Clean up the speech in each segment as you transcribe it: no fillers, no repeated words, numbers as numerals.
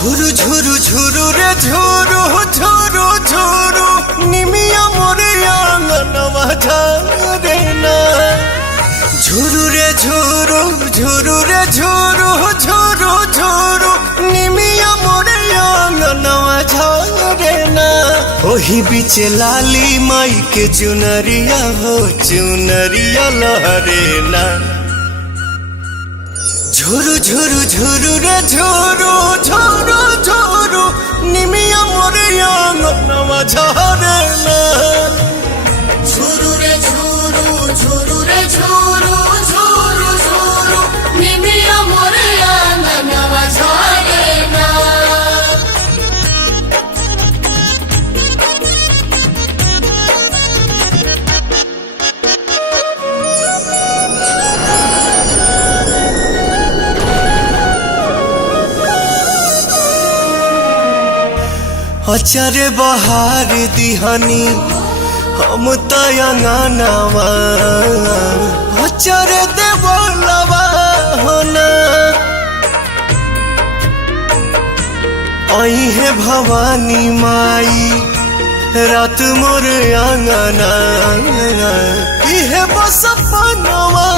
झुरु झुरु झुरु रे झुरु झुरु झुरु निमिया मोरे आंगनवा झारे ना। झुरु रे झुरु झुरु रे झुरु झुरु झुरु निमिया मोरे आंगनवा झारे ना। ओही बीचे लाली माई के चुनरिया हो चुनरिया लहरे ना। झुरु झुरु झुरु रे झुरु झुरु झुरु निमिया मोरे आंगनवा झारे ना। झुरु रे झुरु झुरु रे झुरु झुरु झुरु निमिया मोरे आंगनवा झारे ना। अचारे बहार दिहानी हम तयंगनवा अचारे देवलवा होना। आई है भवानी माई रात मोर आंगना इहे बस पनवा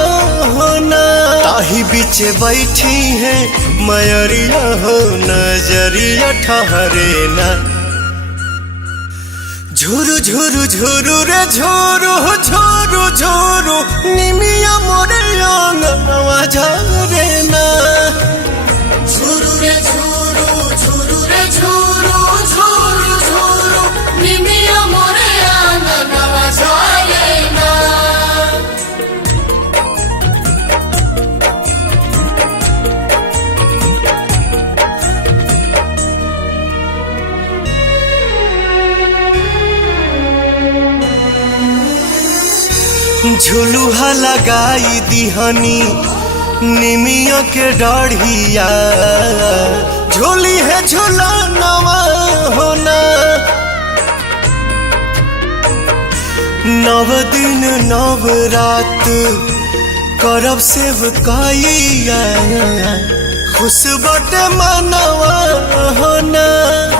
होना। ताही बीचे बैठी है मयरिया हो नजरिया ठहरे ना। झुरु झुरु झुरु रे झुरु झुरु झुरु निमिया मोरे आंगनवा झारे ना। झुरु रे झुरु झुरु रे झुरु झुरु झुरु निमिया मोरे आंगनवा झारे ना। झुलुहा लगाई दिहनी निमिया के डाढ़िया झोली है झुलनवा होना। नव दिन नव रात करब सेवकाइया खुश बटे मनवा होना।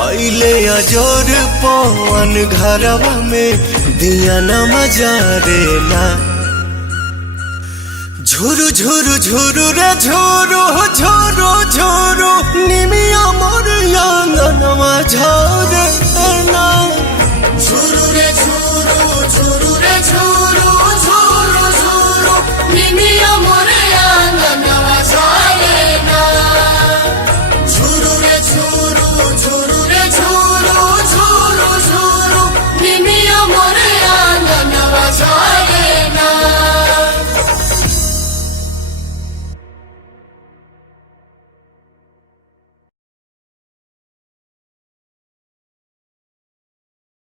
अइले अजोर पवन घरवा में दिया न मजारे ना। झुरु झुरु झुरु रे झुरु झुरु झुरु निमिया मोर आंगनवा झारे ना। झुरु